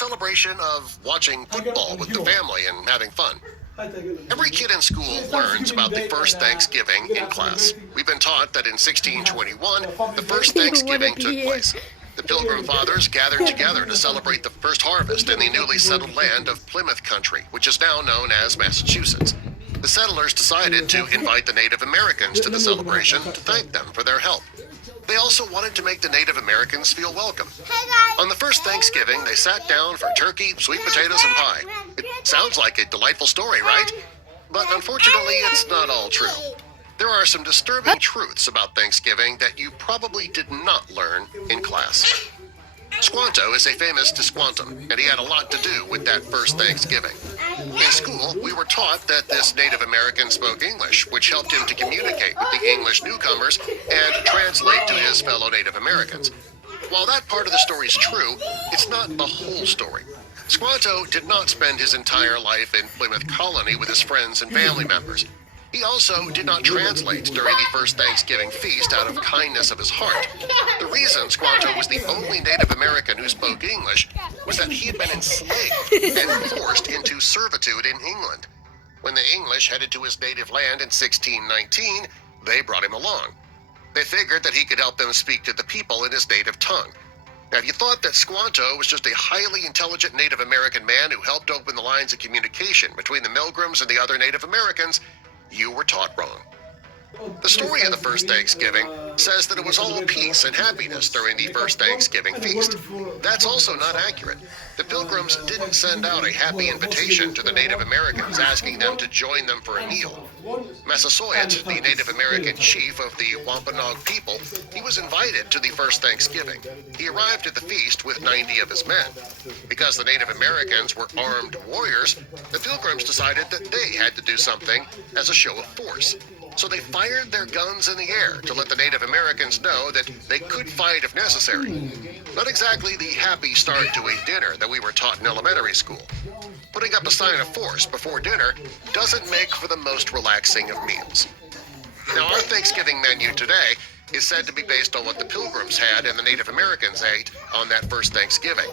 celebration of watching football with the family and having fun. Every kid in school learns about the first Thanksgiving in class. We've been taught that in 1621, the first Thanksgiving took place. The Pilgrim Fathers gathered together to celebrate the first harvest in the newly settled land of Plymouth Country, which is now known as Massachusetts. The settlers decided to invite the Native Americans to the celebration to thank them for their help. They also wanted to make the Native Americans feel welcome. On the first Thanksgiving, they sat down for turkey, sweet potatoes, and pie. It sounds like a delightful story, right? But unfortunately, it's not all true. There are some disturbing truths about Thanksgiving that you probably did not learn in class. Squanto is a famous Tisquantum, and he had a lot to do with that first Thanksgiving. In school, we were taught that this Native American spoke English, which helped him to communicate with the English newcomers and translate to his fellow Native Americans. While that part of the story is true, it's not the whole story. Squanto did not spend his entire life in Plymouth Colony with his friends and family members. He also did not translate during the first Thanksgiving feast out of kindness of his heart. The reason Squanto was the only Native American who spoke English was that he had been enslaved and forced into servitude in England. When the English headed to his native land in 1619, they brought him along. They figured that he could help them speak to the people in his native tongue. Now, if you thought that Squanto was just a highly intelligent Native American man who helped open the lines of communication between the Milgrams and the other Native Americans, you were taught wrong. The story of the first Thanksgiving says that it was all peace and happiness during the first Thanksgiving feast. That's also not accurate. The Pilgrims didn't send out a happy invitation to the Native Americans asking them to join them for a meal. Massasoit, the Native American chief of the Wampanoag people, he was invited to the first Thanksgiving. He arrived at the feast with 90 of his men. Because the Native Americans were armed warriors, the Pilgrims decided that they had to do something as a show of force. So they fired their guns in the air to let the Native Americans know that they could fight if necessary. Not exactly the happy start to a dinner that we were taught in elementary school. Putting up a sign of force before dinner doesn't make for the most relaxing of meals. Now, our Thanksgiving menu today is said to be based on what the Pilgrims had and the Native Americans ate on that first Thanksgiving.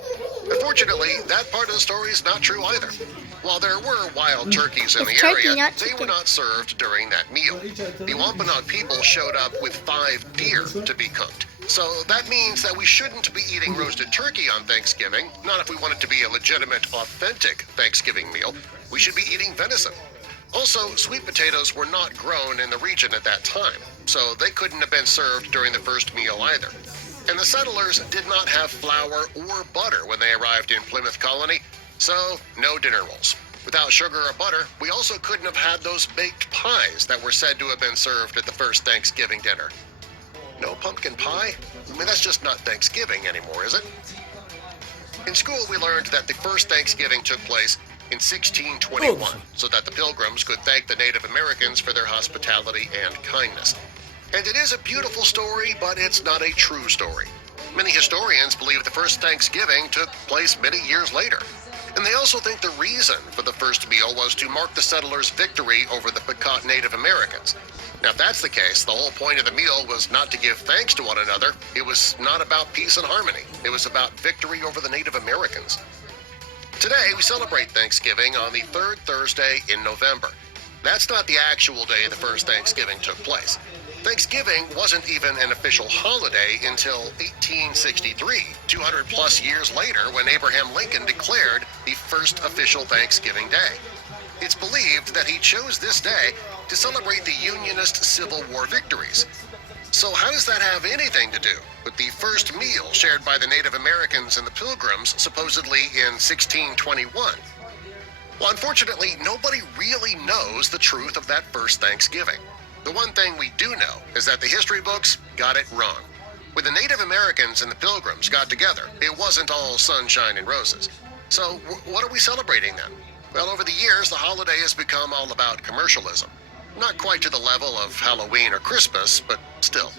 Unfortunately, that part of the story is not true either. While there were wild turkeys in the area, they were not served during that meal. The Wampanoag people showed up with 5 deer to be cooked. So that means that we shouldn't be eating roasted turkey on Thanksgiving, not if we want it to be a legitimate, authentic Thanksgiving meal. We should be eating venison. Also, sweet potatoes were not grown in the region at that time, so they couldn't have been served during the first meal either. And the settlers did not have flour or butter when they arrived in Plymouth Colony, so no dinner rolls. Without sugar or butter, we also couldn't have had those baked pies that were said to have been served at the first Thanksgiving dinner. No pumpkin pie? I mean, that's just not Thanksgiving anymore, is it? In school, we learned that the first Thanksgiving took place in 1621, so that the Pilgrims could thank the Native Americans for their hospitality and kindness. And it is a beautiful story, but it's not a true story. Many historians believe the first Thanksgiving took place many years later. And they also think the reason for the first meal was to mark the settlers' victory over the Pequot Native Americans. Now, if that's the case, the whole point of the meal was not to give thanks to one another. It was not about peace and harmony. It was about victory over the Native Americans. Today, we celebrate Thanksgiving on the third Thursday in November. That's not the actual day the first Thanksgiving took place. Thanksgiving wasn't even an official holiday until 1863, 200 plus years later, when Abraham Lincoln declared the first official Thanksgiving Day. It's believed that he chose this day to celebrate the Unionist Civil War victories. So how does that have anything to do with the first meal shared by the Native Americans and the Pilgrims, supposedly in 1621? Well, unfortunately, nobody really knows the truth of that first Thanksgiving. The one thing we do know is that the history books got it wrong. When the Native Americans and the Pilgrims got together, it wasn't all sunshine and roses. So what are we celebrating then? Well, over the years, the holiday has become all about commercialism. Not quite to the level of Halloween or Christmas, but still.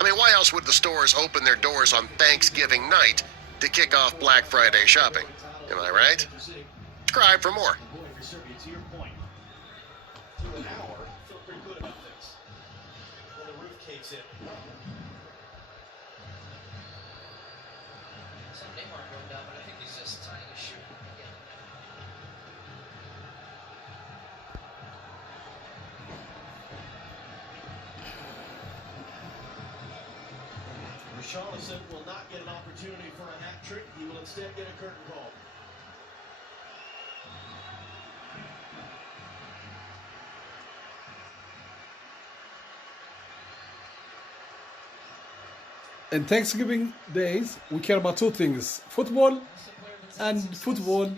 I mean, why else would the stores open their doors on Thanksgiving night to kick off Black Friday shopping? Am I right? Subscribe for more. Some name aren't going down, but I think he's just trying to shoot. Richarlison will not get an opportunity for a hat trick. He will instead get a curtain call. In Thanksgiving days, we care about two things: football and football.